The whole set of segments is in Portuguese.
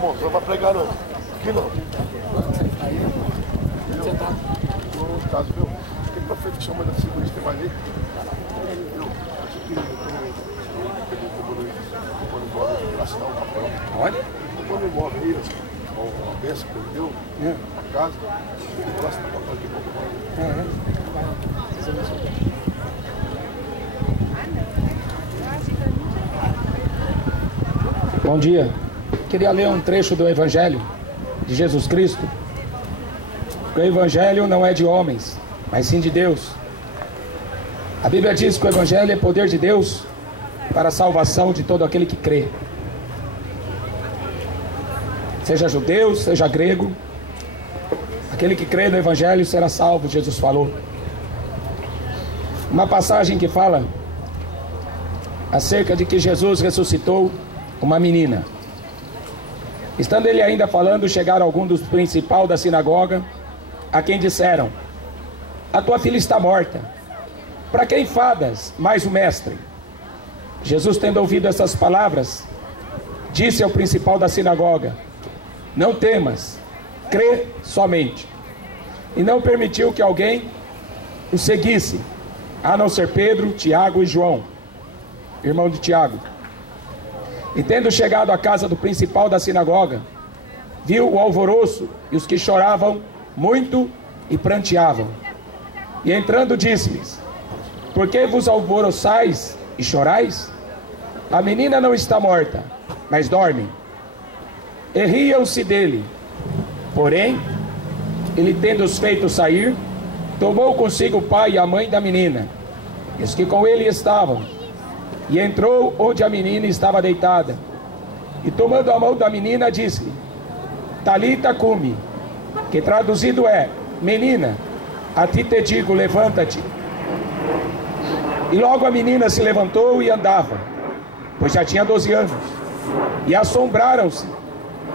irmão, você não vai pregar não. Aqui não. Você tá? No caso, viu? Tem profeta que chama da segurança, tem mais ali. Eu acho que eu vou embora, pra assinar o papel. Olha. Eu vou embora aí, uma benção que ele deu, a casa. Eu vou assinar o papel aqui, Bom dia. Queria ler um trecho do Evangelho de Jesus Cristo. O Evangelho não é de homens, mas sim de Deus. A Bíblia diz que o Evangelho é poder de Deus para a salvação de todo aquele que crê. Seja judeu, seja grego, aquele que crê no Evangelho será salvo, Jesus falou. Uma passagem que fala acerca de que Jesus ressuscitou uma menina. Estando ele ainda falando, chegaram alguns dos principais da sinagoga, a quem disseram: a tua filha está morta, para que enfadas mais o mestre? Jesus, tendo ouvido essas palavras, disse ao principal da sinagoga: não temas, crê somente. E não permitiu que alguém o seguisse, a não ser Pedro, Tiago e João, irmão de Tiago. E tendo chegado à casa do principal da sinagoga, viu o alvoroço e os que choravam muito e pranteavam. E entrando disse-lhes: por que vos alvoroçais e chorais? A menina não está morta, mas dorme. E riam-se dele. Porém, ele tendo-os feito sair, tomou consigo o pai e a mãe da menina, e os que com ele estavam, e entrou onde a menina estava deitada, e tomando a mão da menina disse-lhe: Talita cumi, que traduzido é: menina, a ti te digo, levanta-te. E logo a menina se levantou e andava, pois já tinha 12 anos, e assombraram-se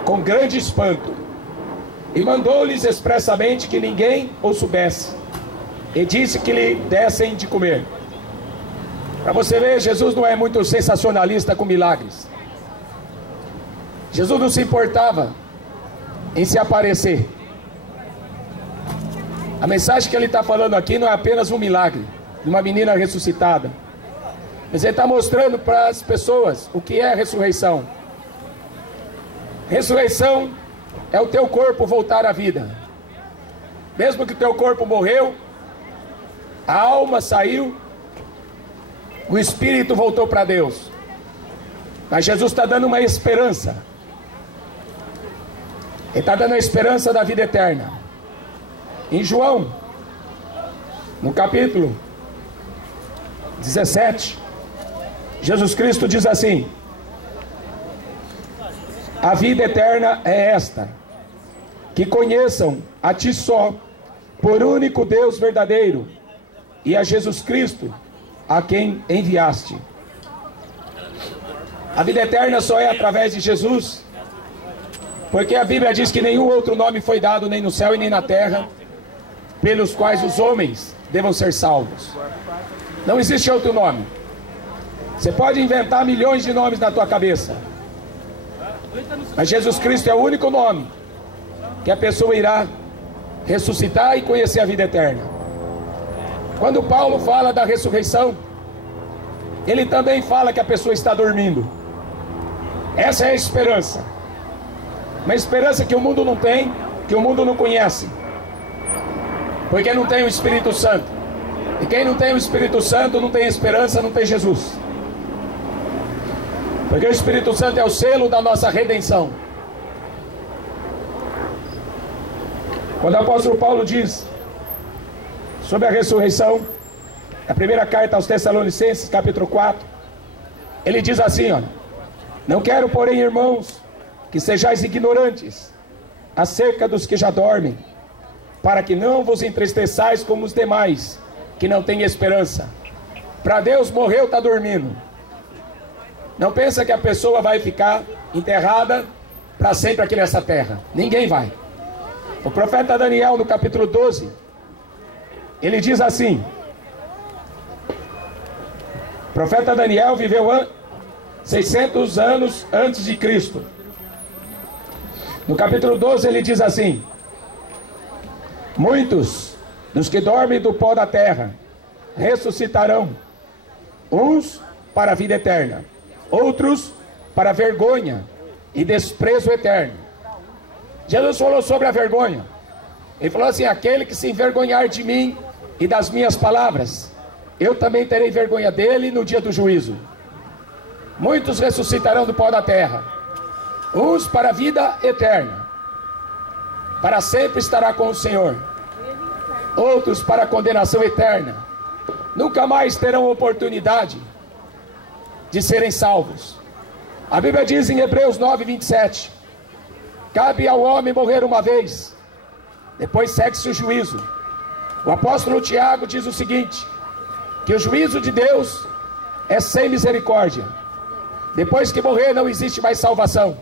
com grande espanto, e mandou-lhes expressamente que ninguém o soubesse, e disse que lhe dessem de comer. Para você ver, Jesus não é muito sensacionalista com milagres. Jesus não se importava em se aparecer. A mensagem que ele está falando aqui não é apenas um milagre de uma menina ressuscitada, mas ele está mostrando para as pessoas o que é a ressurreição. Ressurreição é o teu corpo voltar à vida. Mesmo que o teu corpo morreu, a alma saiu, o espírito voltou para Deus. Mas Jesus está dando uma esperança. Ele está dando a esperança da vida eterna. Em João, no capítulo 17, Jesus Cristo diz assim: a vida eterna é esta, que conheçam a ti só, por único Deus verdadeiro, e a Jesus Cristo, a quem enviaste. A vida eterna só é através de Jesus, porque a Bíblia diz que nenhum outro nome foi dado, nem no céu e nem na terra, pelos quais os homens devam ser salvos. Não existe outro nome. Você pode inventar milhões de nomes na tua cabeça, mas Jesus Cristo é o único nome que a pessoa irá ressuscitar e conhecer a vida eterna. Quando Paulo fala da ressurreição, ele também fala que a pessoa está dormindo. Essa é a esperança. Uma esperança que o mundo não tem, que o mundo não conhece, porque não tem o Espírito Santo. E quem não tem o Espírito Santo não tem esperança, não tem Jesus. Porque o Espírito Santo é o selo da nossa redenção. Quando o apóstolo Paulo diz sobre a ressurreição, a primeira carta aos Tessalonicenses, capítulo 4, ele diz assim, ó: não quero, porém, irmãos, que sejais ignorantes acerca dos que já dormem, para que não vos entristeçais como os demais, que não têm esperança. Para Deus, morreu, está dormindo. Não pensa que a pessoa vai ficar enterrada para sempre aqui nessa terra. Ninguém vai. O profeta Daniel, no capítulo 12, ele diz assim: o profeta Daniel viveu 600 anos antes de Cristo. No capítulo 12 ele diz assim: muitos dos que dormem do pó da terra ressuscitarão, uns para a vida eterna, outros para a vergonha e desprezo eterno. Jesus falou sobre a vergonha. Ele falou assim: aquele que se envergonhar de mim e das minhas palavras, eu também terei vergonha dele no dia do juízo. Muitos ressuscitarão do pó da terra, uns para a vida eterna, para sempre estará com o Senhor, outros para a condenação eterna, nunca mais terão oportunidade de serem salvos. A Bíblia diz em Hebreus 9:27, cabe ao homem morrer uma vez, depois segue-se o juízo. O apóstolo Tiago diz o seguinte, que o juízo de Deus é sem misericórdia. Depois que morrer não existe mais salvação.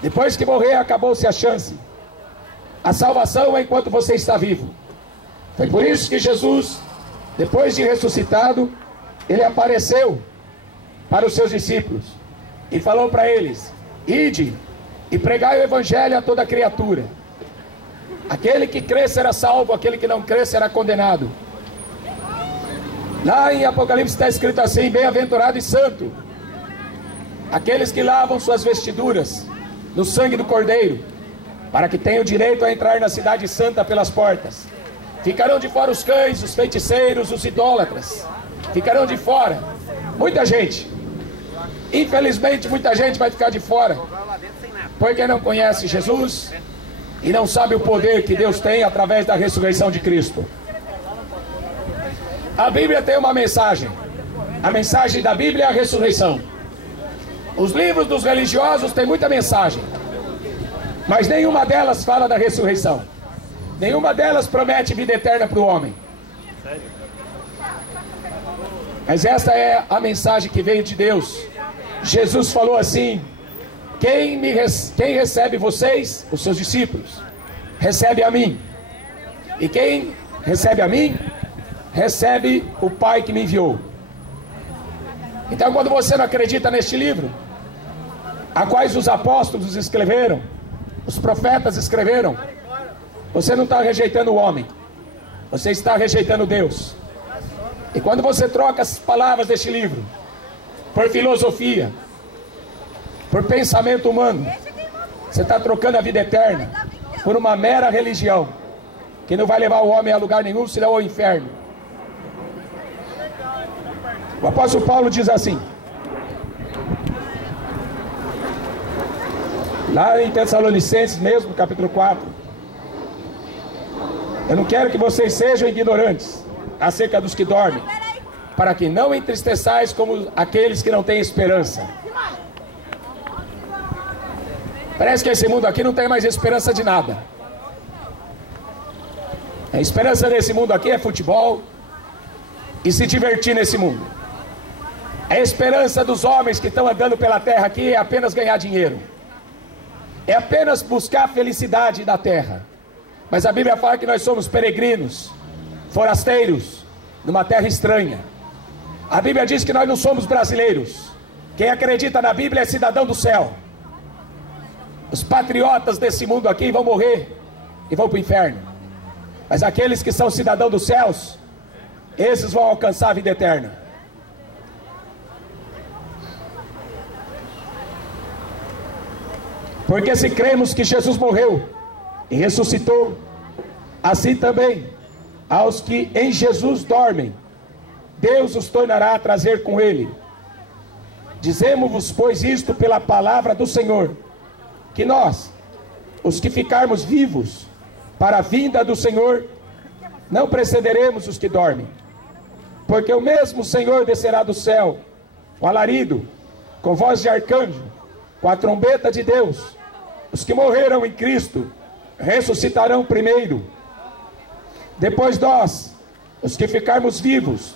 Depois que morrer acabou-se a chance. A salvação é enquanto você está vivo. Foi por isso que Jesus, depois de ressuscitado, ele apareceu para os seus discípulos e falou para eles: ide e pregai o evangelho a toda criatura. Aquele que crê será salvo, aquele que não crê será condenado. Lá em Apocalipse está escrito assim: bem-aventurado e santo aqueles que lavam suas vestiduras no sangue do Cordeiro, para que tenham direito a entrar na cidade santa pelas portas. Ficarão de fora os cães, os feiticeiros, os idólatras. Ficarão de fora. Muita gente. Infelizmente muita gente vai ficar de fora, porque não conhece Jesus e não sabe o poder que Deus tem através da ressurreição de Cristo. A Bíblia tem uma mensagem. A mensagem da Bíblia é a ressurreição. Os livros dos religiosos têm muita mensagem, mas nenhuma delas fala da ressurreição. Nenhuma delas promete vida eterna para o homem. Mas esta é a mensagem que veio de Deus. Jesus falou assim: quem recebe vocês, os seus discípulos, recebe a mim. E quem recebe a mim, recebe o Pai que me enviou. Então, quando você não acredita neste livro, a quais os apóstolos escreveram, os profetas escreveram, você não está rejeitando o homem, você está rejeitando Deus. E quando você troca as palavras deste livro por filosofia, por pensamento humano, você está trocando a vida eterna por uma mera religião, que não vai levar o homem a lugar nenhum, senão ao inferno. O apóstolo Paulo diz assim, lá em Tessalonicenses mesmo, capítulo 4: eu não quero que vocês sejam ignorantes acerca dos que dormem, para que não entristeçais como aqueles que não têm esperança. Parece que esse mundo aqui não tem mais esperança de nada. A esperança desse mundo aqui é futebol e se divertir nesse mundo. A esperança dos homens que estão andando pela terra aqui é apenas ganhar dinheiro, é apenas buscar a felicidade da terra. Mas a Bíblia fala que nós somos peregrinos, forasteiros, numa terra estranha. A Bíblia diz que nós não somos brasileiros. Quem acredita na Bíblia é cidadão do céu. Os patriotas desse mundo aqui vão morrer e vão para o inferno. Mas aqueles que são cidadãos dos céus, esses vão alcançar a vida eterna. Porque se cremos que Jesus morreu e ressuscitou, assim também aos que em Jesus dormem, Deus os tornará a trazer com ele. Dizemos-vos, pois, isto pela palavra do Senhor, que nós, os que ficarmos vivos para a vinda do Senhor, não precederemos os que dormem. Porque o mesmo Senhor descerá do céu, com alarido, com voz de arcanjo, com a trombeta de Deus. Os que morreram em Cristo ressuscitarão primeiro. Depois nós, os que ficarmos vivos,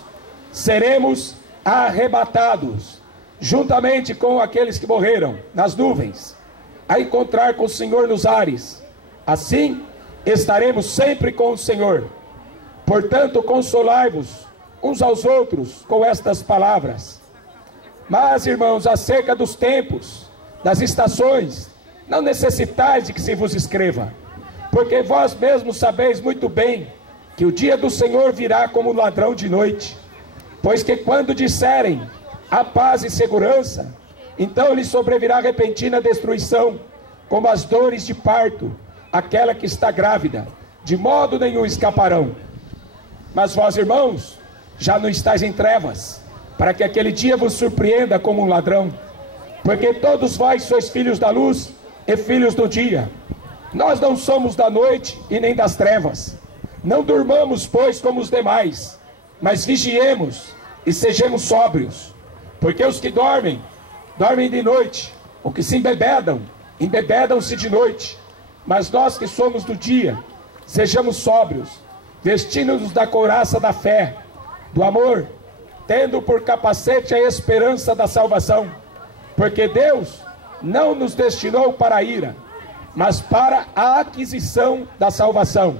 seremos arrebatados, juntamente com aqueles que morreram, nas nuvens, a encontrar com o Senhor nos ares. Assim estaremos sempre com o Senhor. Portanto, consolai-vos uns aos outros com estas palavras. Mas, irmãos, acerca dos tempos, das estações não necessitais de que se vos escreva, porque vós mesmos sabeis muito bem que o dia do Senhor virá como ladrão de noite. Pois que quando disserem a paz e segurança, então lhes sobrevirá repentina destruição, como as dores de parto, aquela que está grávida, de modo nenhum escaparão. Mas vós, irmãos, já não estáis em trevas, para que aquele dia vos surpreenda como um ladrão. Porque todos vós sois filhos da luz e filhos do dia. Nós não somos da noite e nem das trevas. Não durmamos, pois, como os demais, mas vigiemos e sejamos sóbrios. Porque os que dormem, dormem de noite. Os que se embebedam, embebedam-se de noite. Mas nós que somos do dia, sejamos sóbrios, vestindo-nos da couraça da fé, do amor, tendo por capacete a esperança da salvação. Porque Deus não nos destinou para a ira, mas para a aquisição da salvação,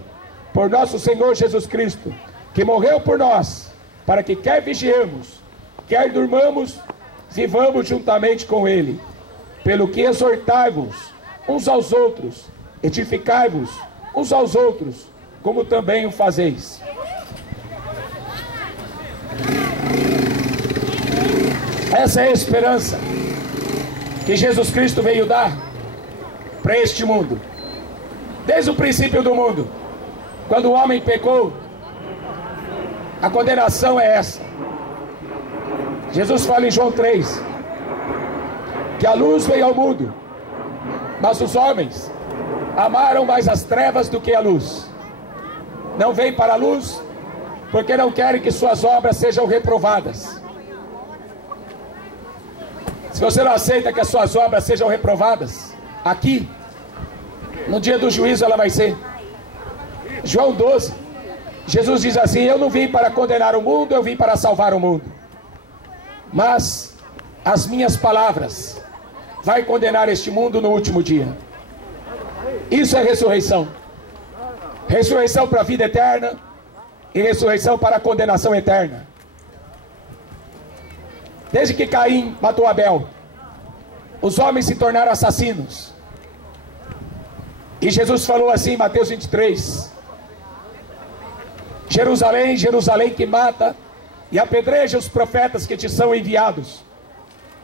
por nosso Senhor Jesus Cristo, que morreu por nós, para que quer vigiemos, quer durmamos, vivamos juntamente com Ele. Pelo que exortai-vos uns aos outros, edificai-vos uns aos outros, como também o fazeis. Essa é a esperança que Jesus Cristo veio dar para este mundo. Desde o princípio do mundo, quando o homem pecou, a condenação é essa. Jesus fala em João 3, que a luz veio ao mundo, mas os homens amaram mais as trevas do que a luz. Não vêm para a luz, porque não querem que suas obras sejam reprovadas. Se você não aceita que as suas obras sejam reprovadas, aqui, no dia do juízo ela vai ser. João 12, Jesus diz assim: eu não vim para condenar o mundo, eu vim para salvar o mundo. Mas as minhas palavras vai condenar este mundo no último dia. Isso é ressurreição. Ressurreição para a vida eterna e ressurreição para a condenação eterna. Desde que Caim matou Abel, os homens se tornaram assassinos. E Jesus falou assim em Mateus 23: Jerusalém, Jerusalém, que mata e apedreja os profetas que te são enviados.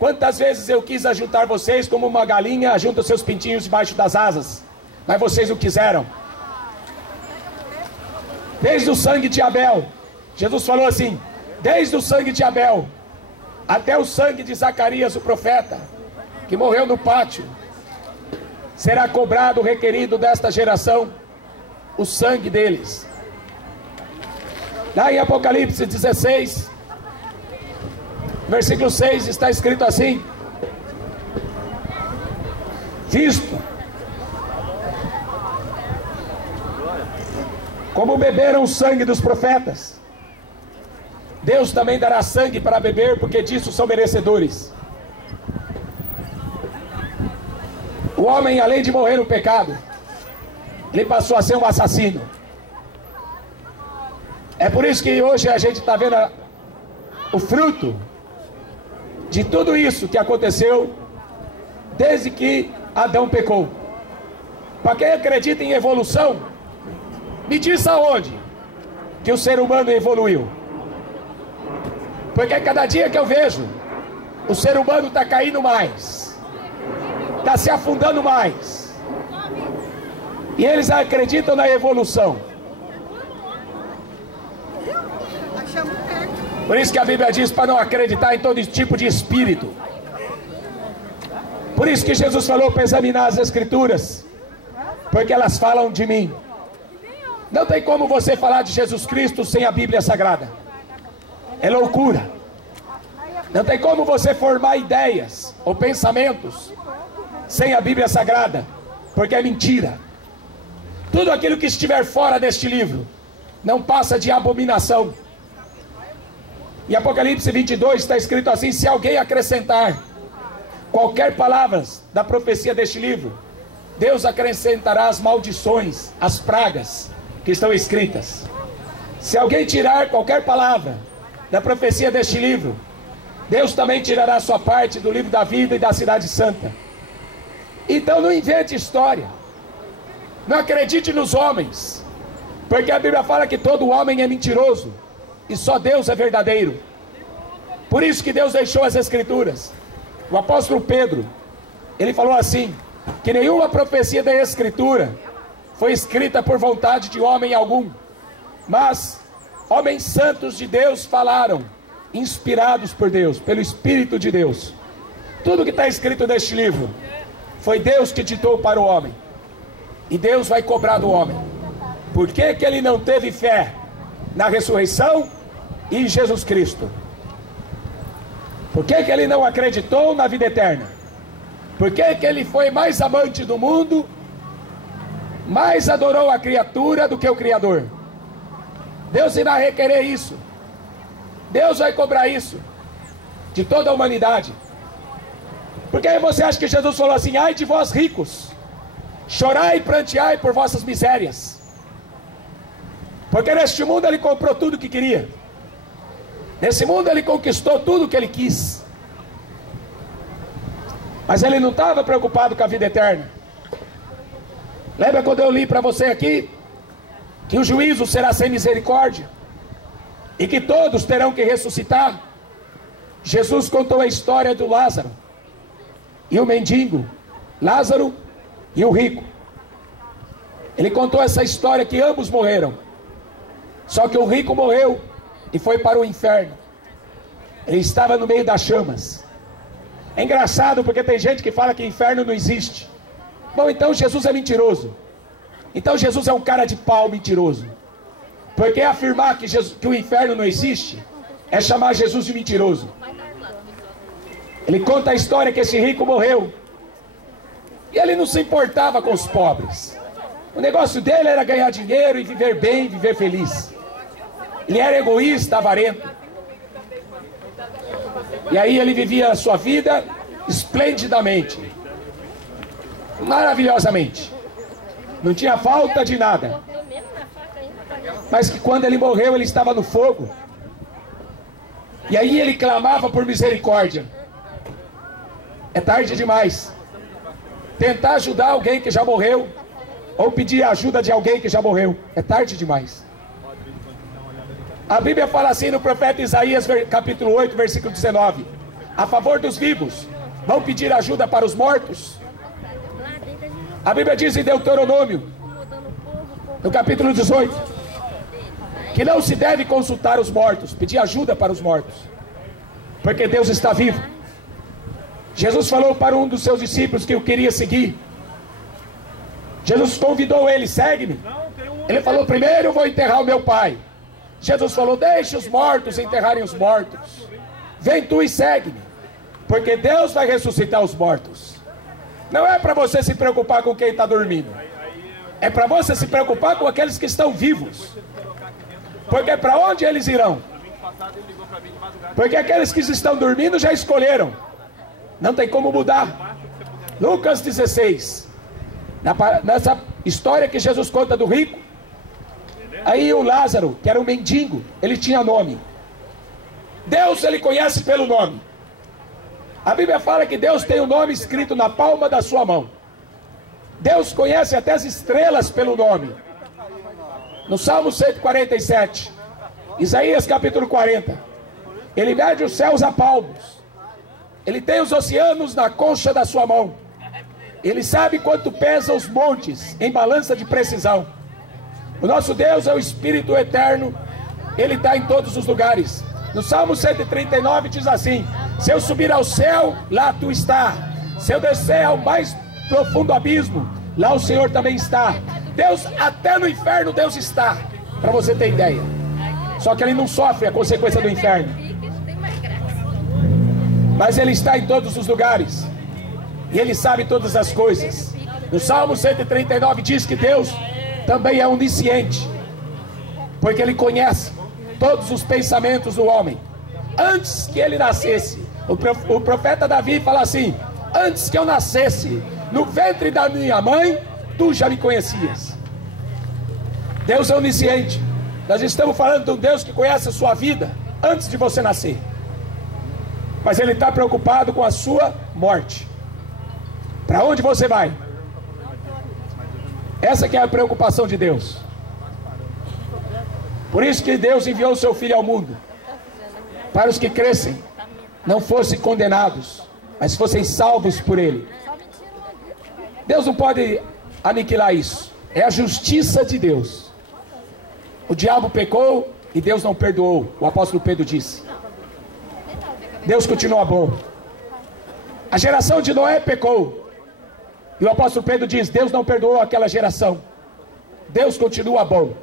Quantas vezes eu quis ajuntar vocês como uma galinha ajunta os seus pintinhos debaixo das asas, mas vocês não quiseram. Desde o sangue de Abel, Jesus falou assim, desde o sangue de Abel até o sangue de Zacarias o profeta, que morreu no pátio, será cobrado, requerido desta geração, o sangue deles. Lá em Apocalipse 16, versículo 6, está escrito assim: visto como beberam o sangue dos profetas, Deus também dará sangue para beber, porque disso são merecedores. O homem, além de morrer no pecado, ele passou a ser um assassino. É por isso que hoje a gente está vendo o fruto de tudo isso que aconteceu desde que Adão pecou. Para quem acredita em evolução, me diz aonde que o ser humano evoluiu. Porque cada dia que eu vejo, o ser humano está caindo mais, está se afundando mais, e eles acreditam na evolução. Por isso que a Bíblia diz para não acreditar em todo tipo de espírito. Por isso que Jesus falou para examinar as Escrituras, porque elas falam de mim. Não tem como você falar de Jesus Cristo sem a Bíblia Sagrada. É loucura. Não tem como você formar ideias ou pensamentos sem a Bíblia Sagrada, porque é mentira. Tudo aquilo que estiver fora deste livro não passa de abominação. Em Apocalipse 22 está escrito assim: se alguém acrescentar qualquer palavra da profecia deste livro, Deus acrescentará as maldições, as pragas que estão escritas. Se alguém tirar qualquer palavra da profecia deste livro, Deus também tirará a sua parte do livro da vida e da cidade santa. Então não invente história, não acredite nos homens, porque a Bíblia fala que todo homem é mentiroso e só Deus é verdadeiro. Por isso que Deus deixou as Escrituras. O apóstolo Pedro, ele falou assim, que nenhuma profecia da Escritura foi escrita por vontade de homem algum, mas homens santos de Deus falaram, inspirados por Deus, pelo Espírito de Deus. Tudo que está escrito neste livro foi Deus que ditou para o homem, e Deus vai cobrar do homem. Por que que ele não teve fé na ressurreição e em Jesus Cristo? Por que que ele não acreditou na vida eterna? Por que que ele foi mais amante do mundo, mais adorou a criatura do que o Criador? Deus irá requerer isso. Deus vai cobrar isso de toda a humanidade. Porque aí você acha que Jesus falou assim: ai de vós ricos, chorai e pranteai por vossas misérias. Porque neste mundo ele comprou tudo o que queria. Nesse mundo ele conquistou tudo o que ele quis. Mas ele não estava preocupado com a vida eterna. Lembra quando eu li para você aqui que o juízo será sem misericórdia e que todos terão que ressuscitar? Jesus contou a história do Lázaro e o mendigo, Lázaro e o rico. Ele contou essa história que ambos morreram. Só que o rico morreu e foi para o inferno. Ele estava no meio das chamas. É engraçado porque tem gente que fala que inferno não existe. Bom, então Jesus é mentiroso. Então Jesus é um cara de pau mentiroso. Porque afirmar que o inferno não existe é chamar Jesus de mentiroso. Ele conta a história que esse rico morreu e ele não se importava com os pobres. O negócio dele era ganhar dinheiro e viver bem, viver feliz. Ele era egoísta, avarento. E aí ele vivia a sua vida esplendidamente, maravilhosamente. Não tinha falta de nada. Mas que quando ele morreu, ele estava no fogo. E aí ele clamava por misericórdia. É tarde demais. Tentar ajudar alguém que já morreu, ou pedir a ajuda de alguém que já morreu, é tarde demais. A Bíblia fala assim no profeta Isaías, capítulo 8, versículo 19: a favor dos vivos, vão pedir ajuda para os mortos. A Bíblia diz em Deuteronômio, no capítulo 18, que não se deve consultar os mortos, pedir ajuda para os mortos, porque Deus está vivo. Jesus falou para um dos seus discípulos que o queria seguir. Jesus convidou ele: segue-me. Ele falou: primeiro eu vou enterrar o meu pai. Jesus falou: deixe os mortos enterrarem os mortos. Vem tu e segue-me, porque Deus vai ressuscitar os mortos. Não é para você se preocupar com quem está dormindo, é para você se preocupar com aqueles que estão vivos. Porque para onde eles irão? Porque aqueles que estão dormindo já escolheram, não tem como mudar. Lucas 16, nessa história que Jesus conta do rico, aí o Lázaro, que era um mendigo, ele tinha nome. Deus, ele conhece pelo nome. A Bíblia fala que Deus tem o nome escrito na palma da sua mão. Deus conhece até as estrelas pelo nome. No Salmo 147, Isaías capítulo 40, ele mede os céus a palmos. Ele tem os oceanos na concha da sua mão. Ele sabe quanto pesam os montes em balança de precisão. O nosso Deus é o Espírito eterno. Ele está em todos os lugares. No Salmo 139 diz assim: se eu subir ao céu, lá tu está. Se eu descer ao mais profundo abismo, lá o Senhor também está. Deus, até no inferno Deus está, para você ter ideia. Só que ele não sofre a consequência do inferno, mas ele está em todos os lugares, e ele sabe todas as coisas. No Salmo 139 diz que Deus também é onisciente, porque ele conhece todos os pensamentos do homem. Antes que ele nascesse, o profeta Davi fala assim: antes que eu nascesse no ventre da minha mãe, tu já me conhecias. Deus é onisciente. Nós estamos falando de um Deus que conhece a sua vida antes de você nascer, mas ele está preocupado com a sua morte. Para onde você vai? Essa que é a preocupação de Deus. Por isso que Deus enviou o seu Filho ao mundo, para os que crescem não fossem condenados, mas fossem salvos por Ele. Deus não pode aniquilar isso. É a justiça de Deus. O diabo pecou e Deus não perdoou. O apóstolo Pedro disse. Deus continua bom. A geração de Noé pecou. E o apóstolo Pedro diz, Deus não perdoou aquela geração. Deus continua bom.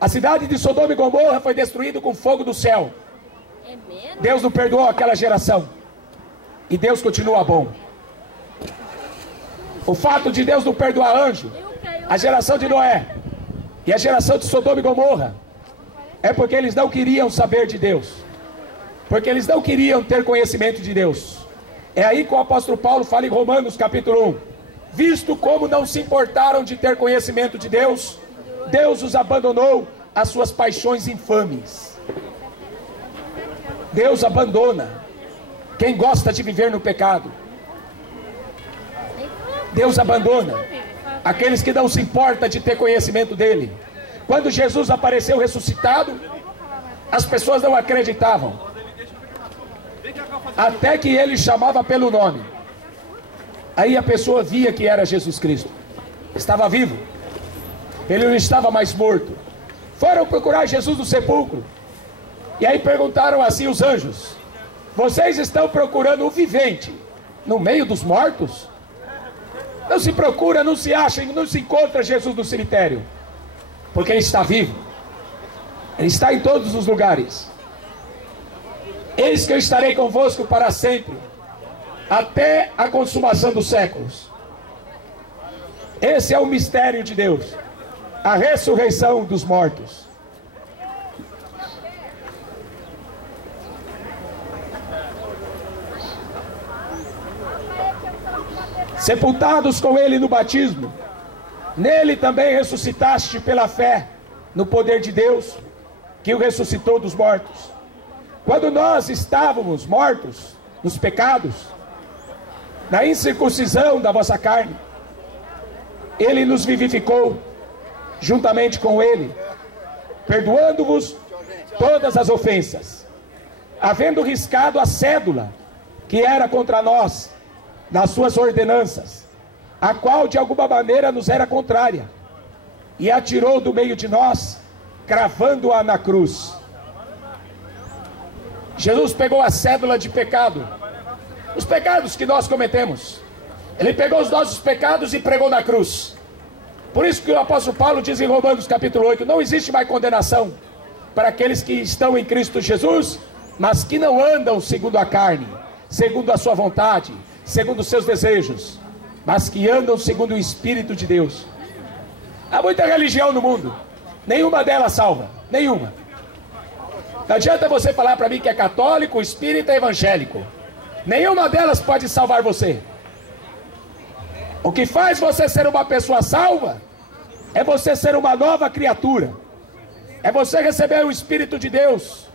A cidade de Sodoma e Gomorra foi destruída com fogo do céu. Deus não perdoou aquela geração. E Deus continua bom. O fato de Deus não perdoar anjo, a geração de Noé e a geração de Sodoma e Gomorra, é porque eles não queriam saber de Deus, porque eles não queriam ter conhecimento de Deus. É aí que o apóstolo Paulo fala em Romanos capítulo 1, visto como não se importaram de ter conhecimento de Deus, Deus os abandonou às suas paixões infames. Deus abandona quem gosta de viver no pecado. Deus abandona aqueles que não se importam de ter conhecimento dele. Quando Jesus apareceu ressuscitado, as pessoas não acreditavam, até que ele chamava pelo nome. Aí a pessoa via que era Jesus Cristo, estava vivo, ele não estava mais morto. Foram procurar Jesus no sepulcro, e aí perguntaram assim os anjos, vocês estão procurando o vivente no meio dos mortos? Não se procura, não se acha, não se encontra Jesus no cemitério, porque Ele está vivo. Ele está em todos os lugares. Eis que eu estarei convosco para sempre, até a consumação dos séculos. Esse é o mistério de Deus, a ressurreição dos mortos. Sepultados com Ele no batismo, nele também ressuscitaste pela fé no poder de Deus, que o ressuscitou dos mortos. Quando nós estávamos mortos nos pecados, na incircuncisão da vossa carne, Ele nos vivificou juntamente com Ele, perdoando-vos todas as ofensas, havendo riscado a cédula que era contra nós, nas suas ordenanças, a qual de alguma maneira nos era contrária, e atirou do meio de nós, cravando-a na cruz. Jesus pegou a cédula de pecado, os pecados que nós cometemos. Ele pegou os nossos pecados e pregou na cruz. Por isso que o apóstolo Paulo diz em Romanos capítulo 8, não existe mais condenação para aqueles que estão em Cristo Jesus, mas que não andam segundo a carne, segundo a sua vontade, segundo os seus desejos, mas que andam segundo o Espírito de Deus. Há muita religião no mundo, nenhuma delas salva, nenhuma. Não adianta você falar para mim que é católico, espírita, evangélico, nenhuma delas pode salvar você. O que faz você ser uma pessoa salva é você ser uma nova criatura, é você receber o Espírito de Deus,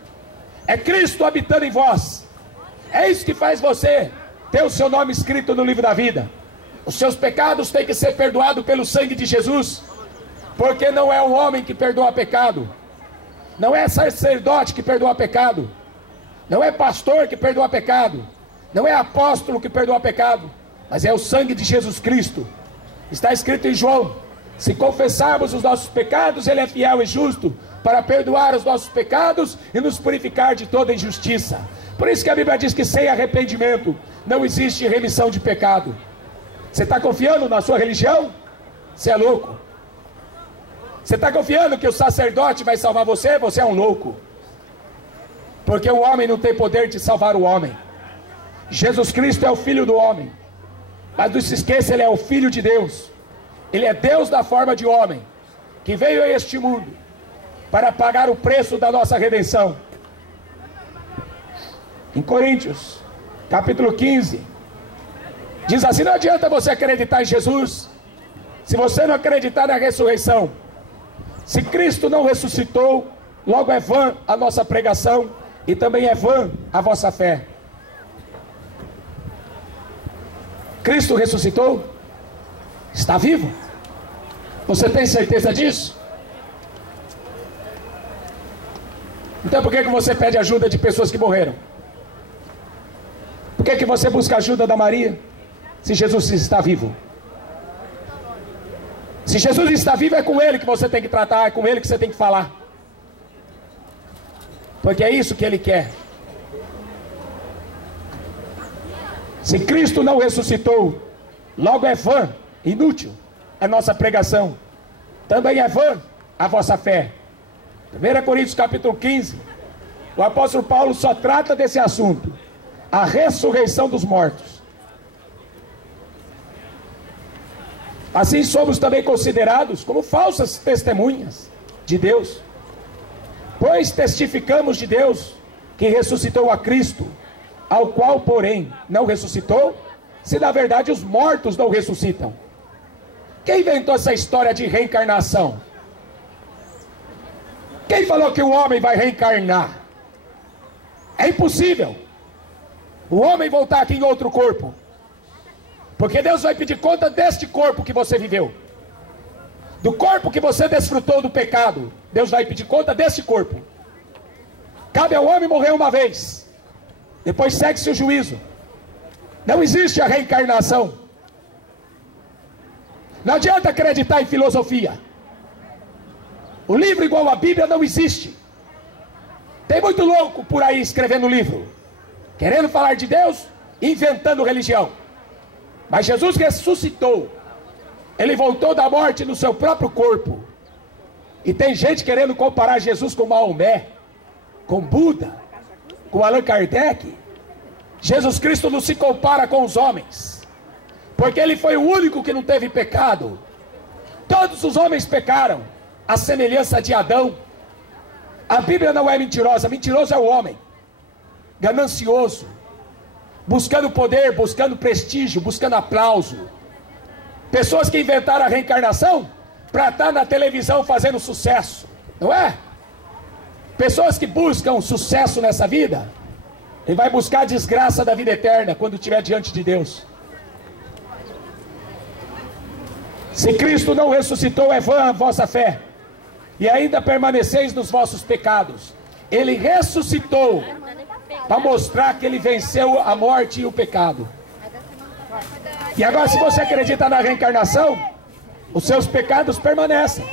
é Cristo habitando em vós. É isso que faz você ter o seu nome escrito no livro da vida. Os seus pecados têm que ser perdoados pelo sangue de Jesus, porque não é o homem que perdoa pecado, não é sacerdote que perdoa pecado, não é pastor que perdoa pecado, não é apóstolo que perdoa pecado, mas é o sangue de Jesus Cristo. Está escrito em João, se confessarmos os nossos pecados, Ele é fiel e justo para perdoar os nossos pecados e nos purificar de toda injustiça. Por isso que a Bíblia diz que sem arrependimento não existe remissão de pecado. Você está confiando na sua religião? Você é louco. Você está confiando que o sacerdote vai salvar você? Você é um louco. Porque o homem não tem poder de salvar o homem. Jesus Cristo é o Filho do homem. Mas não se esqueça, Ele é o Filho de Deus. Ele é Deus da forma de homem, que veio a este mundo para pagar o preço da nossa redenção. Em Coríntios, capítulo 15, diz assim, não adianta você acreditar em Jesus, se você não acreditar na ressurreição. Se Cristo não ressuscitou, logo é vã a nossa pregação, e também é vã a vossa fé. Cristo ressuscitou? Está vivo? Você tem certeza disso? Então por que você pede ajuda de pessoas que morreram? Por que você busca ajuda da Maria, se Jesus está vivo? Se Jesus está vivo, é com Ele que você tem que tratar, é com Ele que você tem que falar. Porque é isso que Ele quer. Se Cristo não ressuscitou, logo é vã, inútil a nossa pregação. Também é vã a vossa fé. 1 Coríntios capítulo 15, o apóstolo Paulo só trata desse assunto, a ressurreição dos mortos. Assim somos também considerados como falsas testemunhas de Deus, pois testificamos de Deus que ressuscitou a Cristo, ao qual porém não ressuscitou, se na verdade os mortos não ressuscitam. Quem inventou essa história de reencarnação? Quem falou que o homem vai reencarnar? É impossível o homem voltar aqui em outro corpo, porque Deus vai pedir conta deste corpo que você viveu, do corpo que você desfrutou do pecado. Deus vai pedir conta deste corpo. Cabe ao homem morrer uma vez, depois segue-se o juízo. Não existe a reencarnação. Não adianta acreditar em filosofia. O livro igual a Bíblia não existe. Tem muito louco por aí escrevendo livro, querendo falar de Deus, inventando religião. Mas Jesus ressuscitou. Ele voltou da morte no seu próprio corpo. E tem gente querendo comparar Jesus com Maomé, com Buda, com Allan Kardec. Jesus Cristo não se compara com os homens, porque Ele foi o único que não teve pecado. Todos os homens pecaram, à semelhança de Adão. A Bíblia não é mentirosa. Mentiroso é o homem ganancioso, buscando poder, buscando prestígio, buscando aplauso. Pessoas que inventaram a reencarnação para estar na televisão fazendo sucesso, não é? Pessoas que buscam sucesso nessa vida, ele vai buscar a desgraça da vida eterna quando estiver diante de Deus. Se Cristo não ressuscitou, é vã a vossa fé, e ainda permaneceis nos vossos pecados. Ele ressuscitou para mostrar que Ele venceu a morte e o pecado. E agora, se você acredita na reencarnação, os seus pecados permanecem.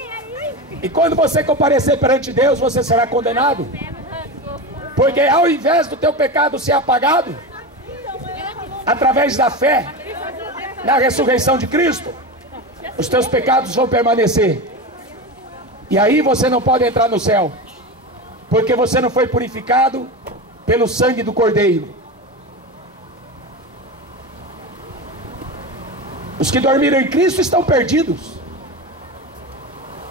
E quando você comparecer perante Deus, você será condenado. Porque ao invés do teu pecado ser apagado, através da fé na ressurreição de Cristo, os teus pecados vão permanecer. E aí você não pode entrar no céu, porque você não foi purificado pelo sangue do Cordeiro. Os que dormiram em Cristo estão perdidos.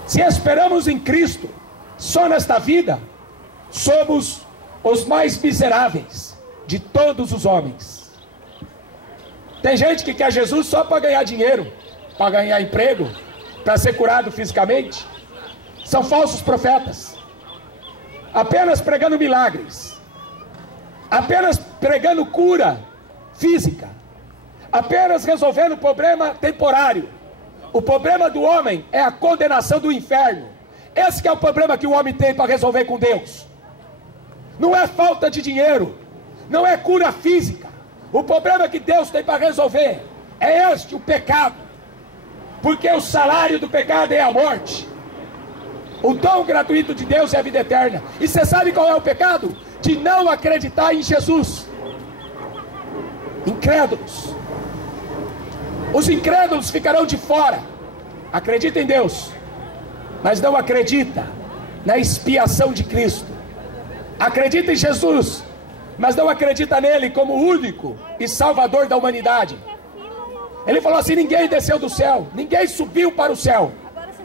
Se esperamos em Cristo só nesta vida, somos os mais miseráveis de todos os homens. Tem gente que quer Jesus só para ganhar dinheiro, para ganhar emprego, para ser curado fisicamente. São falsos profetas, apenas pregando milagres, apenas pregando cura física, apenas resolvendo problema temporário. O problema do homem é a condenação do inferno. Esse que é o problema que o homem tem para resolver com Deus. Não é falta de dinheiro, não é cura física. O problema que Deus tem para resolver é este, o pecado. Porque o salário do pecado é a morte. O dom gratuito de Deus é a vida eterna. E você sabe qual é o pecado? De não acreditar em Jesus. Incrédulos. Os incrédulos ficarão de fora. Acredita em Deus, mas não acredita na expiação de Cristo. Acredita em Jesus, mas não acredita nele como único e salvador da humanidade. Ele falou assim: ninguém desceu do céu, ninguém subiu para o céu,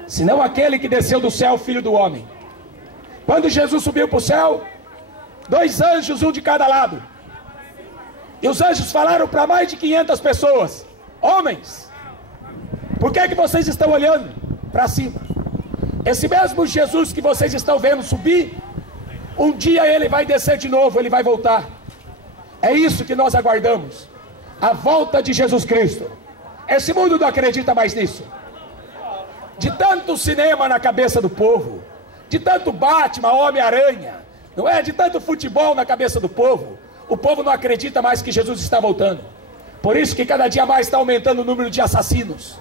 senão aquele que desceu do céu, o Filho do Homem. Quando Jesus subiu para o céu, 2 anjos, um de cada lado. E os anjos falaram para mais de 500 pessoas: homens, por que vocês estão olhando para cima? Esse mesmo Jesus que vocês estão vendo subir, um dia ele vai descer de novo, ele vai voltar. É isso que nós aguardamos. a volta de Jesus Cristo. Esse mundo não acredita mais nisso. De tanto cinema na cabeça do povo, de tanto Batman, Homem-Aranha, não é? De tanto futebol na cabeça do povo, o povo não acredita mais que Jesus está voltando. Por isso que cada dia mais está aumentando o número de assassinos.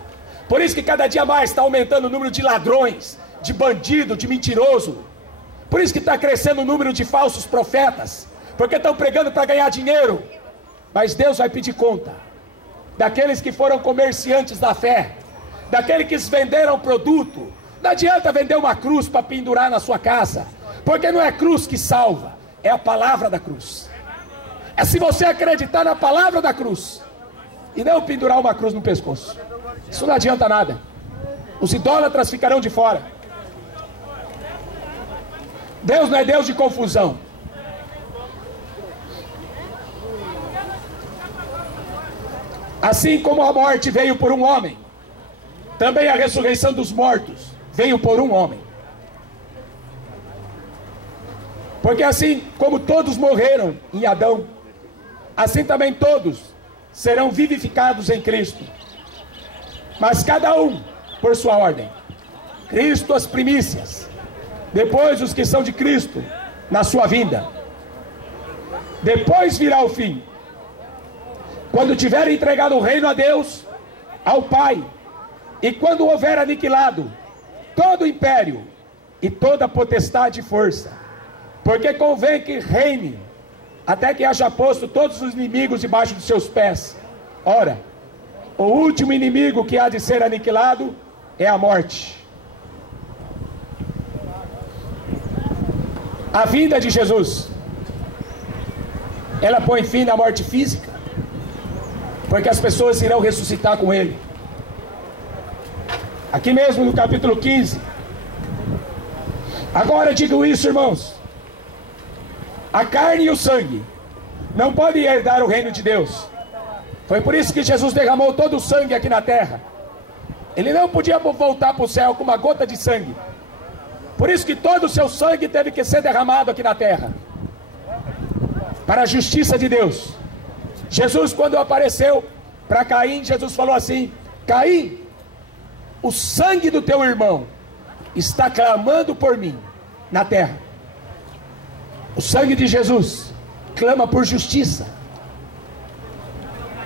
Por isso que cada dia mais está aumentando o número de ladrões, de bandido, de mentiroso. Por isso que está crescendo o número de falsos profetas, porque estão pregando para ganhar dinheiro. Mas Deus vai pedir conta daqueles que foram comerciantes da fé, daqueles que venderam produto. Não adianta vender uma cruz para pendurar na sua casa, porque não é cruz que salva, é a palavra da cruz. É se você acreditar na palavra da cruz e não pendurar uma cruz no pescoço. Isso não adianta nada. Os idólatras ficarão de fora. Deus não é Deus de confusão. Assim como a morte veio por um homem, também a ressurreição dos mortos veio por um homem. Porque assim como todos morreram em Adão, assim também todos serão vivificados em Cristo. Mas cada um por sua ordem. Cristo as primícias, depois os que são de Cristo na sua vinda. Depois virá o fim, quando tiver entregado o reino a Deus, ao Pai, e quando houver aniquilado todo o império e toda potestade e força, porque convém que reine até que haja posto todos os inimigos debaixo dos seus pés. Ora, o último inimigo que há de ser aniquilado é a morte. A vinda de Jesus, ela põe fim na morte física, porque as pessoas irão ressuscitar com ele. Aqui mesmo no capítulo 15. Agora digo isso, irmãos: a carne e o sangue não podem herdar o reino de Deus. Foi por isso que Jesus derramou todo o sangue aqui na terra. Ele não podia voltar para o céu com uma gota de sangue. Por isso que todo o seu sangue teve que ser derramado aqui na terra, para a justiça de Deus. Jesus, quando apareceu para Caim, Jesus falou assim: Caim, o sangue do teu irmão está clamando por mim na terra. O sangue de Jesus clama por justiça.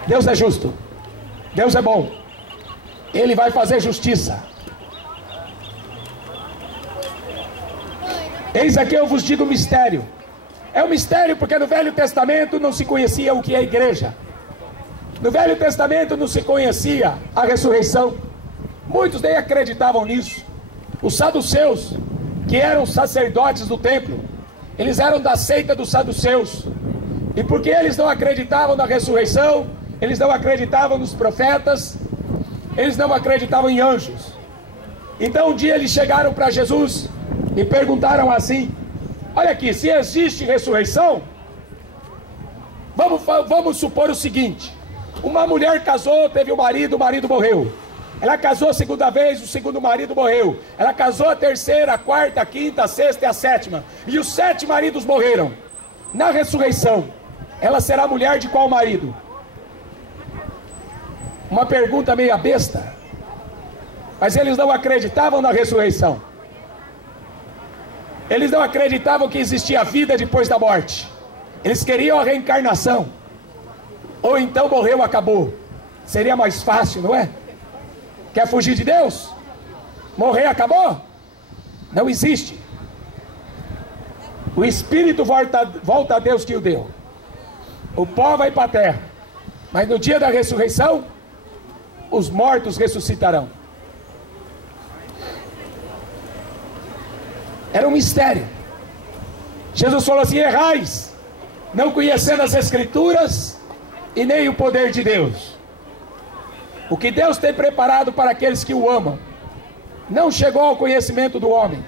Deus é justo, Deus é bom, Ele vai fazer justiça. Eis aqui eu vos digo um mistério. É um mistério porque no Velho Testamento não se conhecia o que é igreja. No Velho Testamento não se conhecia a ressurreição. Muitos nem acreditavam nisso. Os saduceus, que eram sacerdotes do templo, eles eram da seita dos saduceus. E porque eles não acreditavam na ressurreição, eles não acreditavam nos profetas, eles não acreditavam em anjos. Então um dia eles chegaram para Jesus e perguntaram assim: olha aqui, se existe ressurreição, vamos supor o seguinte: uma mulher casou, teve um marido, o marido morreu. Ela casou a segunda vez, o segundo marido morreu. Ela casou a terceira, a quarta, a quinta, a sexta e a sétima, e os 7 maridos morreram. Na ressurreição, ela será mulher de qual marido? Uma pergunta meio besta, mas eles não acreditavam na ressurreição. Eles não acreditavam que existia vida depois da morte. Eles queriam a reencarnação. Ou então morreu, acabou. Seria mais fácil, não é? Quer fugir de Deus? Morrer, acabou? Não existe. O Espírito volta a Deus que o deu. O pó vai para a terra. Mas no dia da ressurreição, os mortos ressuscitarão. Era um mistério. Jesus falou assim: errais, não conhecendo as Escrituras e nem o poder de Deus. O que Deus tem preparado para aqueles que o amam não chegou ao conhecimento do homem.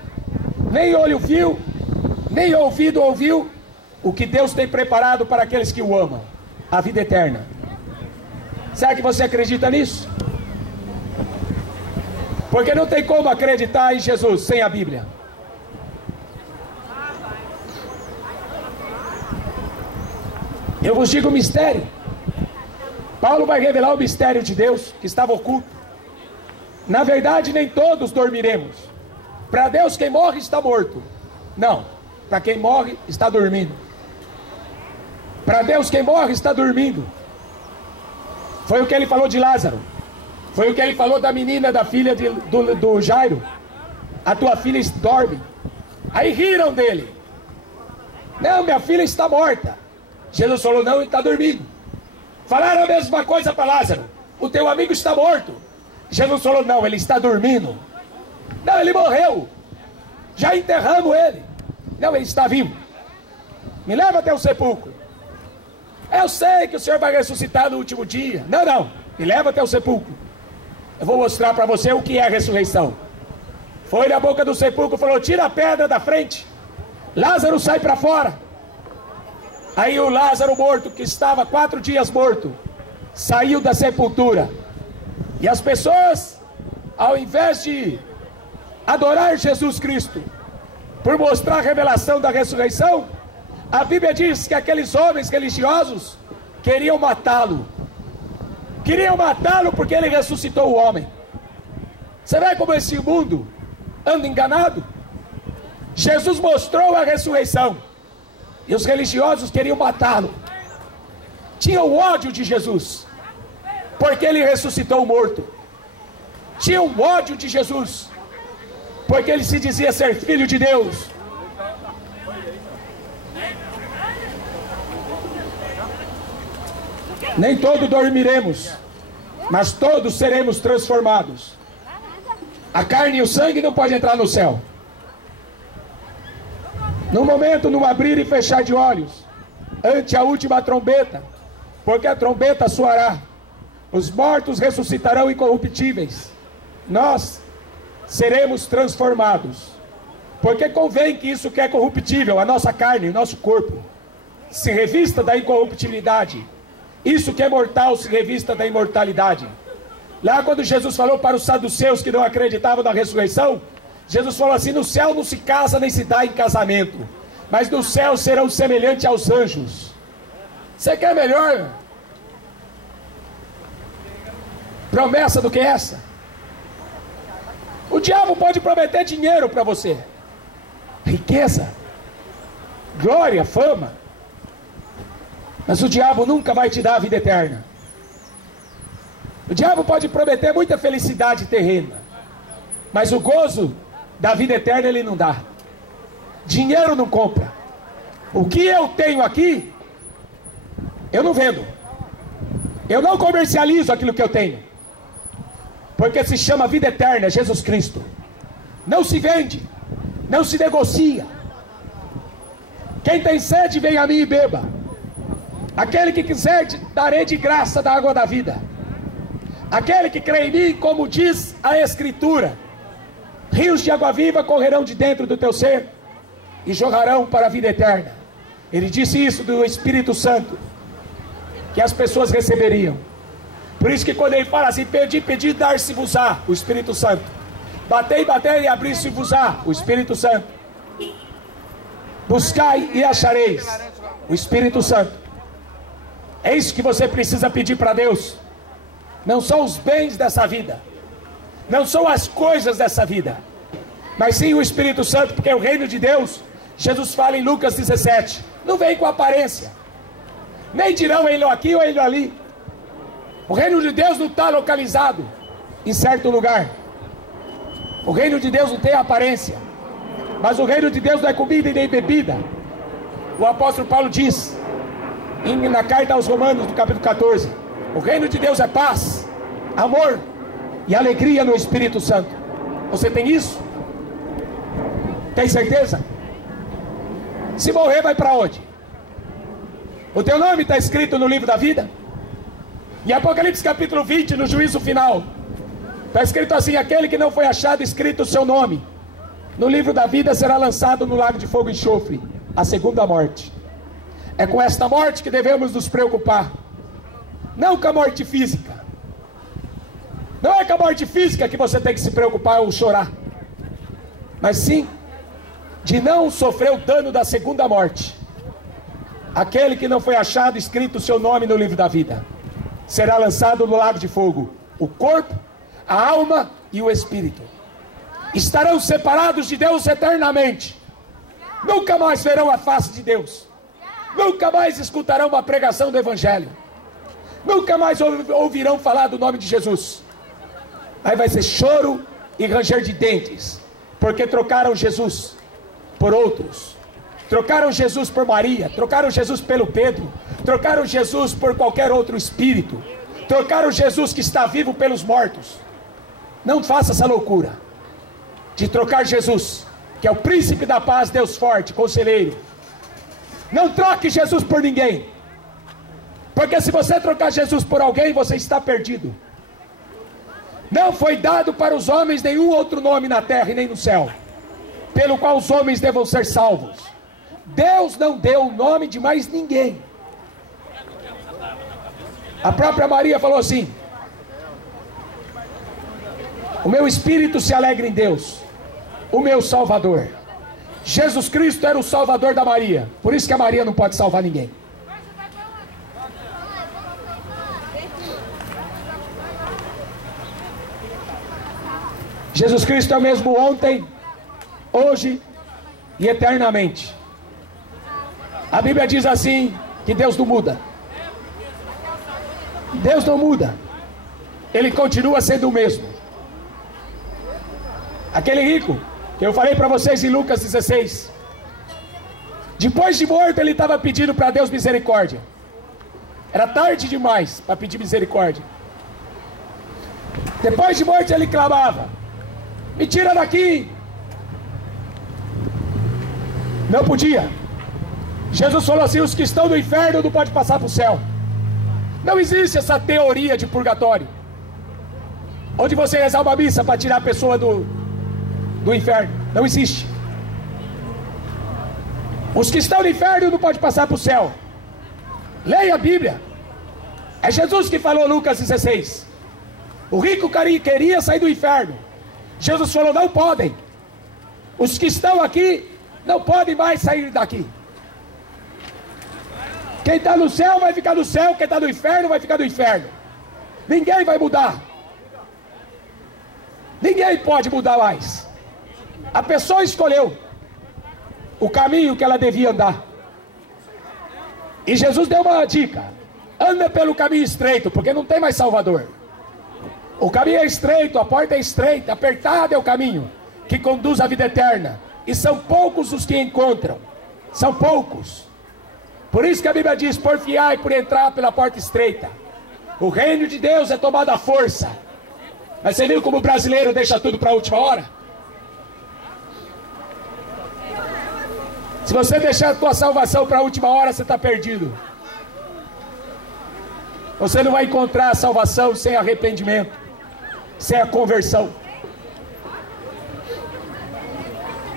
Nem olho viu, nem ouvido ouviu o que Deus tem preparado para aqueles que o amam: a vida eterna. Será que você acredita nisso? Porque não tem como acreditar em Jesus sem a Bíblia. Eu vos digo um mistério. Paulo vai revelar o mistério de Deus que estava oculto. Na verdade, nem todos dormiremos. Para Deus, quem morre está morto. Não, para quem morre está dormindo. Para Deus, quem morre está dormindo. Foi o que ele falou de Lázaro. Foi o que ele falou da menina, da filha do Jairo. A tua filha dorme. Aí riram dele. Não, minha filha está morta. Jesus falou, não, ele está dormindo. Falaram a mesma coisa para Lázaro. O teu amigo está morto. Jesus falou, não, ele está dormindo. Não, ele morreu. Já enterramos ele. Não, ele está vivo. Me leva até o sepulcro. Eu sei que o Senhor vai ressuscitar no último dia. Não, não, me leva até o sepulcro. Eu vou mostrar para você o que é a ressurreição. Foi na boca do sepulcro e falou, tira a pedra da frente. Lázaro sai para fora. Aí o Lázaro morto, que estava 4 dias morto, saiu da sepultura. E as pessoas, ao invés de adorar Jesus Cristo, por mostrar a revelação da ressurreição, a Bíblia diz que aqueles homens religiosos queriam matá-lo. Queriam matá-lo porque ele ressuscitou o homem. Você vê como esse mundo anda enganado? Jesus mostrou a ressurreição e os religiosos queriam matá-lo. Tinham ódio de Jesus porque ele ressuscitou o morto. Tinham ódio de Jesus porque ele se dizia ser filho de Deus. Nem todos dormiremos, mas todos seremos transformados. A carne e o sangue não podem entrar no céu. No momento, no abrir e fechar de olhos, ante a última trombeta, porque a trombeta soará, os mortos ressuscitarão incorruptíveis. Nós seremos transformados, porque convém que isso que é corruptível, a nossa carne, o nosso corpo, se revista da incorruptibilidade. Isso que é mortal se revista da imortalidade. Lá quando Jesus falou para os saduceus que não acreditavam na ressurreição, Jesus falou assim, no céu não se casa nem se dá em casamento, mas no céu serão semelhantes aos anjos. Você quer melhor promessa do que essa? O diabo pode prometer dinheiro para você, riqueza, glória, fama, mas o diabo nunca vai te dar a vida eterna. O diabo pode prometer muita felicidade terrena, mas o gozo da vida eterna ele não dá. Dinheiro não compra. O que eu tenho aqui, eu não vendo. Eu não comercializo aquilo que eu tenho, porque se chama vida eterna, Jesus Cristo. Não se vende, não se negocia. Quem tem sede, vem a mim e beba. Aquele que quiser, darei de graça da água da vida. Aquele que crê em mim, como diz a Escritura, rios de água viva correrão de dentro do teu ser e jorrarão para a vida eterna. Ele disse isso do Espírito Santo, que as pessoas receberiam. Por isso que quando ele fala assim, pedi, pedi, dar-se-vos-á, o Espírito Santo. Batei, batei e abrir-se-vos-á, o Espírito Santo. Buscai e achareis, o Espírito Santo. É isso que você precisa pedir para Deus. Não são os bens dessa vida, não são as coisas dessa vida, mas sim o Espírito Santo, porque o reino de Deus, Jesus fala em Lucas 17, não vem com aparência, nem dirão ele aqui ou ele ali. O reino de Deus não está localizado em certo lugar. O reino de Deus não tem aparência, mas o reino de Deus não é comida e nem bebida. O apóstolo Paulo diz na carta aos Romanos, no capítulo 14, o reino de Deus é paz, amor e alegria no Espírito Santo. Você tem isso? Tem certeza? Se morrer, vai para onde? O teu nome está escrito no livro da vida? Em Apocalipse capítulo 20, no juízo final, está escrito assim, aquele que não foi achado escrito o seu nome no livro da vida será lançado no lago de fogo e enxofre, a segunda morte. É com esta morte que devemos nos preocupar, não com a morte física. Não é com a morte física que você tem que se preocupar ou chorar, mas sim de não sofrer o dano da segunda morte. Aquele que não foi achado escrito o seu nome no livro da vida. será lançado no lago de fogo. O corpo, a alma e o espírito estarão separados de Deus eternamente. Nunca mais verão a face de Deus. Nunca mais escutarão uma pregação do Evangelho. Nunca mais ouvirão falar do nome de Jesus. Aí vai ser choro e ranger de dentes, porque trocaram Jesus por outros. Trocaram Jesus por Maria, trocaram Jesus pelo Pedro, trocaram Jesus por qualquer outro espírito, trocaram Jesus que está vivo pelos mortos. Não faça essa loucura de trocar Jesus, que é o príncipe da paz, Deus forte, conselheiro. Não troque Jesus por ninguém, porque se você trocar Jesus por alguém, você está perdido. Não foi dado para os homens nenhum outro nome na terra e nem no céu, pelo qual os homens devam ser salvos. Deus não deu o nome de mais ninguém. A própria Maria falou assim: o meu espírito se alegra em Deus, o meu Salvador. Jesus Cristo era o Salvador da Maria. Por isso que a Maria não pode salvar ninguém. Jesus Cristo é o mesmo ontem, hoje e eternamente. A Bíblia diz assim, que Deus não muda. Deus não muda. Ele continua sendo o mesmo. Aquele rico, que eu falei para vocês em Lucas 16. Depois de morto, ele estava pedindo para Deus misericórdia. Era tarde demais para pedir misericórdia. Depois de morto, ele clamava: me tira daqui. Não podia. Jesus falou assim: os que estão no inferno não podem passar para o céu. Não existe essa teoria de purgatório, onde você rezar uma missa para tirar a pessoa do inferno. Não existe. Os que estão no inferno não podem passar para o céu. Leia a Bíblia. É Jesus que falou, Lucas 16. O rico queria sair do inferno. Jesus falou: não podem. Os que estão aqui não podem mais sair daqui. Quem está no céu vai ficar no céu, quem está no inferno vai ficar no inferno. Ninguém vai mudar. Ninguém pode mudar mais. A pessoa escolheu o caminho que ela devia andar. E Jesus deu uma dica: anda pelo caminho estreito, porque não tem mais Salvador. O caminho é estreito, a porta é estreita, apertado é o caminho que conduz à vida eterna, e são poucos os que encontram. São poucos. Por isso que a Bíblia diz: porfiai por entrar pela porta estreita. O reino de Deus é tomado à força. Mas você viu como o brasileiro deixa tudo para a última hora? Se você deixar a tua salvação para a última hora, você está perdido. Você não vai encontrar a salvação sem arrependimento, sem a conversão.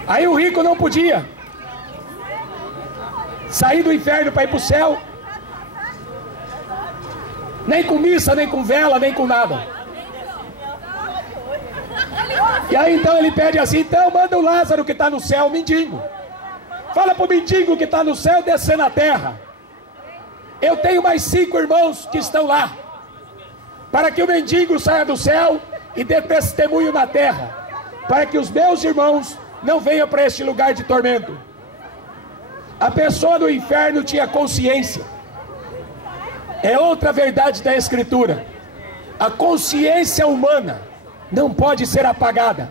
Aí o rico não podia sair do inferno para ir para o céu, nem com missa, nem com vela, nem com nada. E aí então ele pede assim: então manda o Lázaro que está no céu, o mendigo. Fala para o mendigo que está no céu descer na terra. Eu tenho mais 5 irmãos que estão lá, para que o mendigo saia do céu e dê testemunho na terra, para que os meus irmãos não venham para este lugar de tormento. A pessoa do inferno tinha consciência. É outra verdade da Escritura: a consciência humana não pode ser apagada.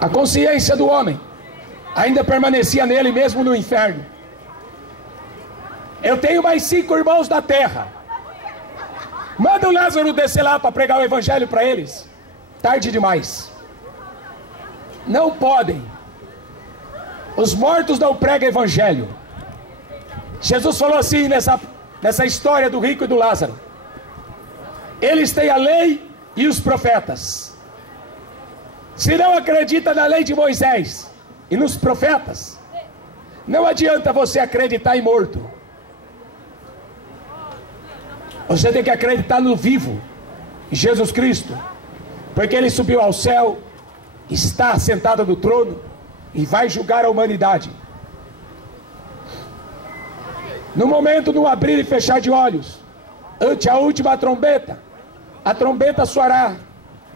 A consciência do homem ainda permanecia nele mesmo no inferno. Eu tenho mais 5 irmãos da terra. Manda o Lázaro descer lá para pregar o evangelho para eles. Tarde demais. Não podem. Os mortos não pregam evangelho. Jesus falou assim nessa história do rico e do Lázaro: eles têm a lei e os profetas. Se não acredita na lei de Moisés e nos profetas, não adianta você acreditar em morto. Você tem que acreditar no vivo, em Jesus Cristo, porque Ele subiu ao céu, está sentado no trono, e vai julgar a humanidade. No momento do abrir e fechar de olhos, ante a última trombeta, a trombeta soará,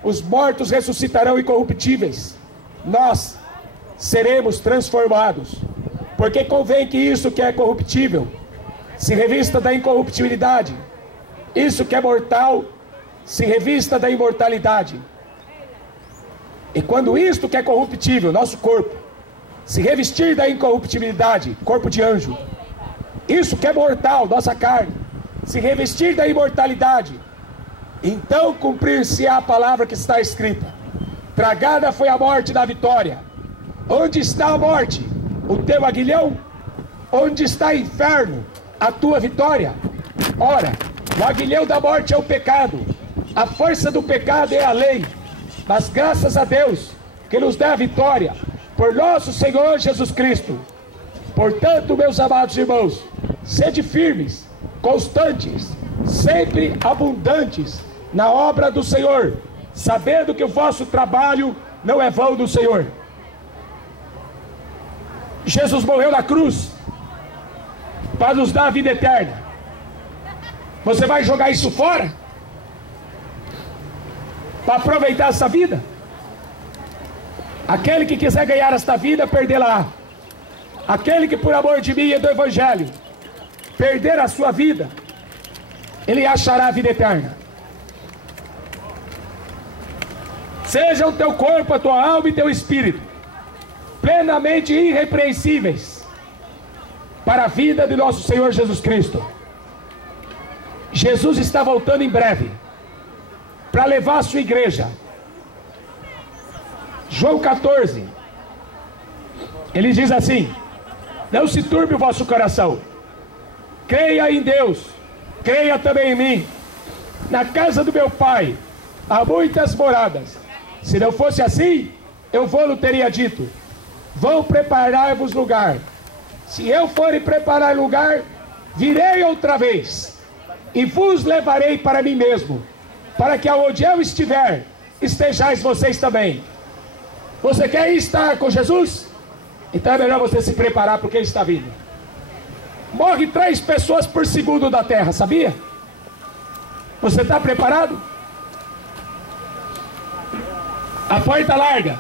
os mortos ressuscitarão incorruptíveis, nós seremos transformados, porque convém que isso que é corruptível se revista da incorruptibilidade, isso que é mortal se revista da imortalidade. E quando isto que é corruptível, nosso corpo, se revestir da incorruptibilidade, corpo de anjo, isso que é mortal, nossa carne, se revestir da imortalidade, então cumprir-se-á a palavra que está escrita: tragada foi a morte da vitória. Onde está a morte? O teu aguilhão? Onde está o inferno? A tua vitória? Ora, o aguilhão da morte é o pecado, a força do pecado é a lei, mas graças a Deus que nos dá a vitória por nosso Senhor Jesus Cristo. Portanto, meus amados irmãos, sede firmes, constantes, sempre abundantes na obra do Senhor, sabendo que o vosso trabalho não é vão do Senhor. Jesus morreu na cruz para nos dar a vida eterna. Você vai jogar isso fora para aproveitar essa vida? Aquele que quiser ganhar esta vida, perdê-la. Aquele que por amor de mim e do Evangelho perder a sua vida, ele achará a vida eterna. Seja o teu corpo, a tua alma e teu espírito plenamente irrepreensíveis para a vida de nosso Senhor Jesus Cristo. Jesus está voltando em breve para levar a sua igreja. João 14, ele diz assim: não se turbe o vosso coração, creia em Deus, creia também em mim. Na casa do meu Pai há muitas moradas. Se não fosse assim, eu vou-lhe teria dito: vão preparar-vos lugar. Se eu for e preparar lugar, virei outra vez e vos levarei para mim mesmo, para que aonde eu estiver, estejais vocês também. Você quer estar com Jesus? Então é melhor você se preparar, porque ele está vindo. Morre 3 pessoas por segundo da terra, sabia? Você está preparado? A porta larga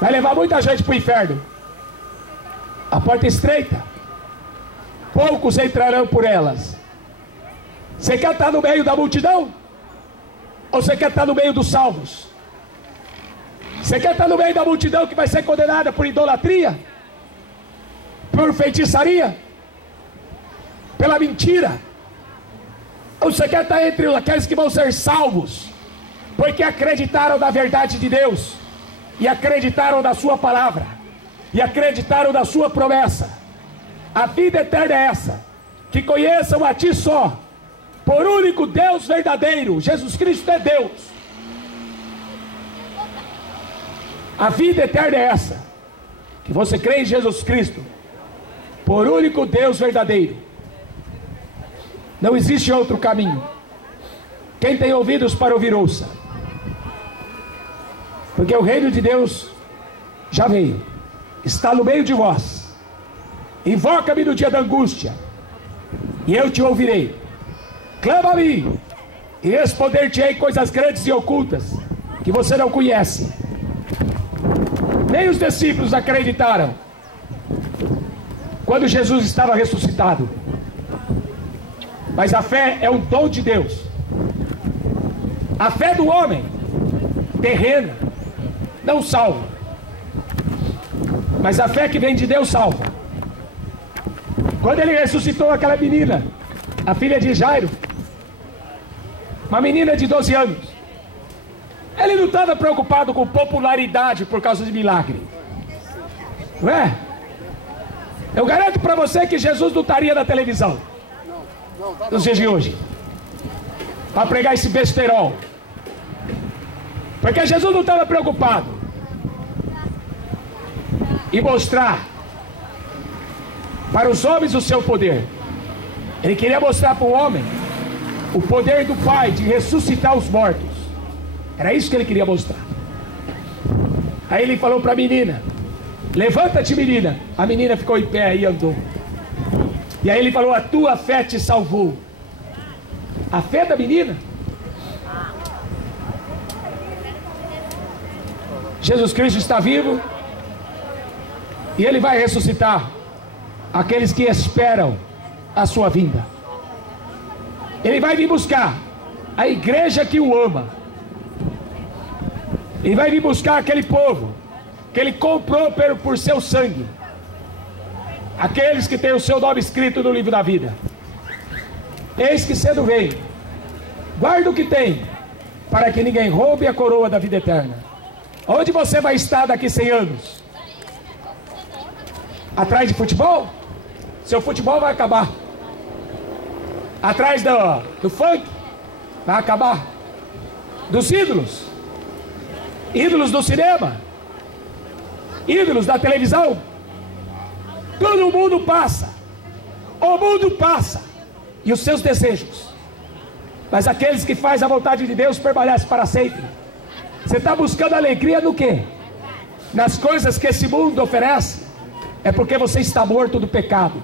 vai levar muita gente para o inferno. A porta estreita, poucos entrarão por elas. Você quer estar no meio da multidão? Ou você quer estar no meio dos salvos? Você quer estar no meio da multidão que vai ser condenada por idolatria, por feitiçaria, pela mentira? Ou você quer estar entre aqueles que vão ser salvos, porque acreditaram na verdade de Deus, e acreditaram na sua palavra, e acreditaram na sua promessa? A vida eterna é essa: que conheçam a ti só, por único Deus verdadeiro. Jesus Cristo é Deus. A vida eterna é essa: que você crê em Jesus Cristo, por único Deus verdadeiro. Não existe outro caminho. Quem tem ouvidos para ouvir, ouça. Porque o reino de Deus já veio, está no meio de vós. Invoca-me no dia da angústia, e eu te ouvirei. Clama a mim, e responder-te-ei coisas grandes e ocultas, que você não conhece. Nem os discípulos acreditaram quando Jesus estava ressuscitado. Mas a fé é um dom de Deus. A fé do homem terrena não salva, mas a fé que vem de Deus salva. Quando ele ressuscitou aquela menina, a filha de Jairo, uma menina de 12 anos, ele não estava preocupado com popularidade por causa de milagre, não é? Eu garanto para você que Jesus não estaria na televisão nos dias de hoje para pregar esse besterol, porque Jesus não estava preocupado em mostrar para os homens o seu poder. Ele queria mostrar para o homem o poder do Pai de ressuscitar os mortos. Era isso que ele queria mostrar. Aí ele falou para a menina: levanta-te, menina. A menina ficou em pé e andou. E aí ele falou: a tua fé te salvou. A fé da menina. Jesus Cristo está vivo e Ele vai ressuscitar aqueles que esperam a sua vinda. Ele vai vir buscar a igreja que o ama. Ele vai vir buscar aquele povo que Ele comprou por seu sangue, aqueles que têm o seu nome escrito no livro da vida. Eis que cedo vem. Guarda o que tem, para que ninguém roube a coroa da vida eterna. Onde você vai estar daqui 100 anos? Atrás de futebol? Seu futebol vai acabar. Atrás do funk? Vai acabar. Dos ídolos? Ídolos do cinema? Ídolos da televisão? Todo mundo passa. O mundo passa. E os seus desejos. Mas aqueles que fazem a vontade de Deus permanecem para sempre. Você está buscando alegria no quê? Nas coisas que esse mundo oferece? É porque você está morto do pecado.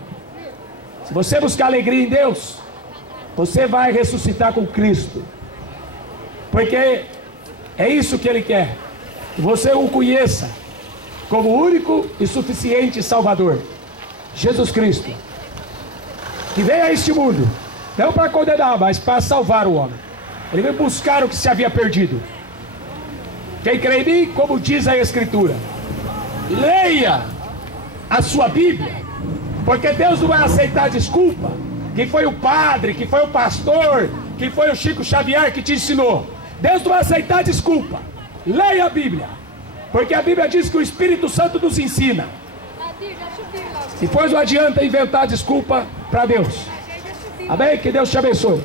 Se você buscar alegria em Deus, você vai ressuscitar com Cristo. Porque é isso que Ele quer. Que você o conheça como único e suficiente Salvador, Jesus Cristo, que veio a este mundo não para condenar, mas para salvar o homem. Ele veio buscar o que se havia perdido. Quem crê em mim, como diz a Escritura, leia a sua Bíblia, porque Deus não vai aceitar desculpa, que foi o padre, que foi o pastor, que foi o Chico Xavier que te ensinou. Deus não vai aceitar desculpa. Leia a Bíblia, porque a Bíblia diz que o Espírito Santo nos ensina. Depois não adianta inventar desculpa para Deus. Amém? Que Deus te abençoe.